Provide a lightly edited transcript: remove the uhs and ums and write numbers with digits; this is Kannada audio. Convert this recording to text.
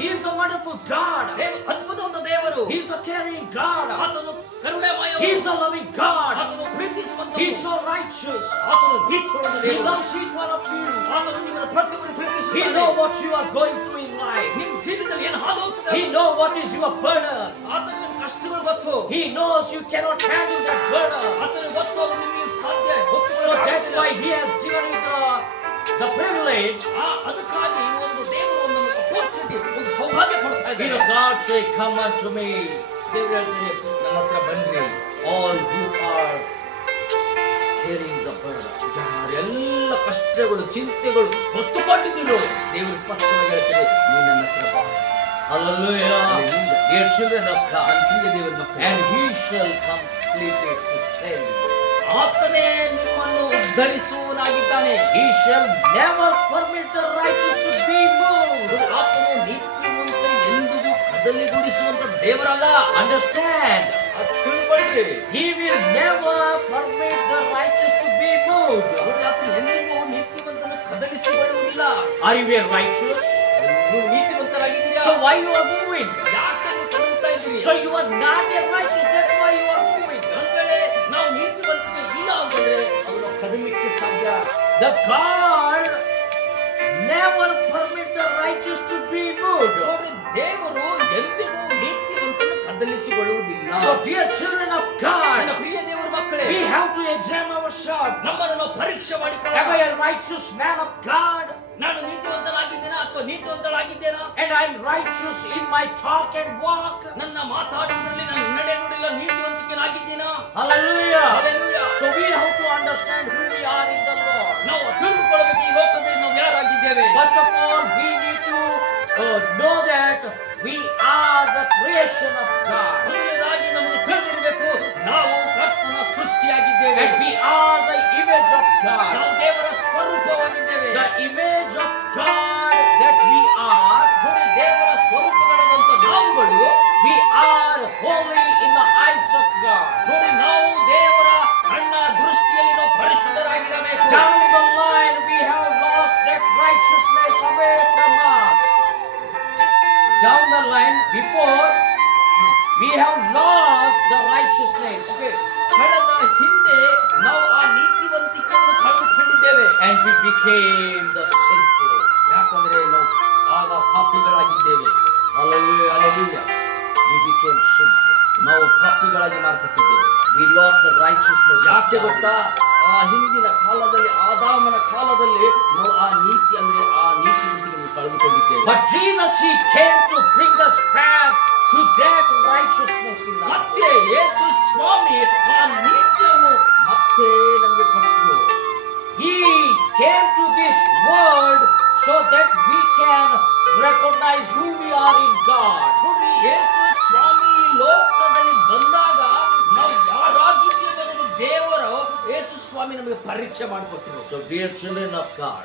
He is the wonderful God. ಅದ್ಭುತವಾದ ದೇವರು. He is the caring God. ಆತನು ಕರುಣಾಮಯ. He is the loving God. ಆತನು ಪ್ರೀತಿಸುವಂತ. He is so righteous. ಆತನು ನೀತಿಯುಳ್ಳ He ದೇವರು. loves each one of you. ಆತನು ನಿಮ್ಮನ್ನು ಪ್ರತಿಯೊಬ್ಬರನ್ನು ಪ್ರೀತಿಸುತ್ತಾನೆ. He knows what you are going through in life. ನಿಮ್ಮ ಜೀವಿತದಲ್ಲಿ ಏನು ಹಾದು ಹೋಗ್ತದೆ. He knows what is your burden. ಆತನು ನಿಮ್ಮ ಕಷ್ಟಗಳು ಗೊತ್ತು. He knows you cannot handle that burden. ಆತನು ಗೊತ್ತು ಅದು ನಿಮಗೆ ಸಾಧ್ಯ. So that's why He has given you the privilege. ಅದಕ್ಕಾಗಿ ಒಂದು ದೇವರು ಒಂದು ಅಪರ್ಚುನಿಟಿ, ಒಂದು ಸೌಭಾಗ್ಯ ಕೊಡ್ತಾ ಇದ್ದಾರೆ. God say, come unto me. ದೇವರು ಹೇಳ್ತಾರೆ, ನನ್ನ ಹತ್ರ ಬನ್ನಿರಿ. All who are carrying the burden. ಯಾರೆಲ್ಲ ಕಷ್ಟಗಳು ಚಿಂತೆಗಳು ಹೊತ್ತುಕೊಂಡಿದ್ದೀರೋ ದೇವರು ಸ್ಪಷ್ಟವಾಗಿ ಹೇಳ್ತಾರೆ, ನೀನು ನನ್ನ ಹತ್ರ ಬಾ. Hallelujah. Dear children of God, and He shall completely sustain you. ಆತನೇ ನಿಮ್ಮನ್ನು ಉದ್ಧರಿಸುವನಾಗಿದ್ದಾನೆ. He shall never permit the righteous to be moved. ಆತನು ನೀತಿವಂತ ಎಂದಿಗೂ ಕದಲಿಗೊಳಿಸುವಂತ ದೇವರಲ್ಲ. Understand? ತಿಳ್ಕೊಳ್ಳಿ. He will never permit the righteous to be moved. ಆತನು ಎಂದಿಗೂ ನೀತಿವಂತನ ಕದಲಿಸಿಕೊಳ್ಳುವುದಿಲ್ಲ. Are you a righteous? ನೀವು ನೀತಿವಂತರಾಗಿದ್ದೀರಾ. So why you are moving? ಯಾಕೆ ನೀವು ಕದಲ್ತಾ ಇದ್ದೀರಿ? So you are not a righteous. That's why you are moving. ಅಂದ್ರೆ ನಾವು ನೀತಿವಂತರು ಇಲ್ಲ ಅಂತಂದ್ರೆ ಅದು ನಾವು ಕದಲಿಕ್ಕೆ ಸಾಧ್ಯ. The God never permit the righteous to be moved. ನೋಡ್ರಿ, ದೇವರು ಎಂದಿಗೂ ನೀತಿವಂತನ ಕದಲಿಸಿಕೊಳ್ಳುವುದಿಲ್ಲ. So dear children of God, ನನ್ನ ಪ್ರಿಯ ದೇವರ ಮಕ್ಕಳೇ, we have to examine ourselves. ನಮ್ಮನ್ನು ನಾವು ಪರೀಕ್ಷೆ Am ಮಾಡಿಕೊಳ್ಳೋಣ. I a righteous man of God? ನಾನು ನೀತಿವಂತನಾಗಿದ್ದೇನಾ ಅಥವಾ ನೀತಿವಂತಳಾಗಿದ್ದೇನಾ? And I'm righteous in my talk and walk. ನನ್ನ ಮಾತಾಡುವುದರಲ್ಲಿ ನನ್ನ ನಡೆ ನುಡಿಲ್ಲ ನೀತಿವಂತಿಕೆನಾಗಿದ್ದೇನಾ? Hallelujah. Hallelujah. So we have to understand who we are in the Lord. ನಾವು ತಿಳಿದುಕೊಳ್ಳಬೇಕು ಈ ಲೋಕದಲ್ಲಿ ನಾವು ಯಾರಾಗಿದ್ದೇವೆ. First of all, we need to know that we are the creation of God. ಮೊದಲನೇದಾಗಿ ನಮಗೆ ತಿಳಿದಿರಬೇಕು, ನಾವು ಕರ್ತನ ಸೃಷ್ಟಿಯಾಗಿದ್ದೇವೆ. And we are the image of God. ನಾವು ದೇವರ ಸ್ವರೂಪವಾಗಿದ್ದೇವೆ. The image of God that we are, ನೋಡಿ, ದೇವರ ಸ್ವರೂಪಗಳಾದಂತ ನಾವುಗಳು, we are holy in the eyes of God. ನೋಡಿ, ನಾವು ದೇವರ ಕಣ್ಣ ದೃಷ್ಟಿಯಲ್ಲಿ ನಾವು ಪರಿಶುದ್ಧರಾಗಿರಬೇಕು. Down the line we have lost that righteousness away from us. Down the line before we have lost the righteousness. ಕಳೆದ ಹಿಂದೆ ನಾವು ಆ ನೀತಿವಂತಿಕೆಯನ್ನು ಕಳೆದುಕೊಂಡಿದ್ದೇವೆ. And we became the sinful. ಯಾಕಂದ್ರೆ ನಾವು ಆಗ ಪಾಪಿಗಳಾಗಿದ್ದೇವೆ. Hallelujah. Hallelujah. We became sinful. ನಾವು ಪಾಪಿಗಳಾಗಿ ಮಾರ್ಪಟ್ಟಿದ್ದೇವೆ. We lost the righteousness. ಯಾಕೆ ಗೊತ್ತಾ? ಆ ಹಿಂದಿನ ಕಾಲದಲ್ಲಿ, ಆದಾಮನ ಕಾಲದಲ್ಲಿ ನಾವು ಆ ನೀತಿ ಅಂದ್ರೆ ಆ ನೀತಿವಂತಿಕೆಯನ್ನು ಕಳೆದುಕೊಂಡಿದ್ದೇವೆ. But Jesus, He came to bring us back to that righteousness in us. ಮತ್ತೆ ಯೇಸು ಸ್ವಾಮಿ ಆ ನೀತಿಯನ್ನು ಮತ್ತೆ ನಮಗೆ ಕೊಟ್ಟರು. He came to this world so that we can recognize who we are in God. ನೋಡಿ, ಯೇಸು ಸ್ವಾಮಿ ಈ ಲೋಕದಲ್ಲಿ ಬಂದಾಗ ನಾವು ಯಾರಾಗಿದ್ದೇವೆ ಅನ್ನೋದು ದೇವರು ಯೇಸು ಸ್ವಾಮಿ ನಮಗೆ ಪರಿಚಯ ಮಾಡಿಕೊಟ್ಟರು. So dear children of God,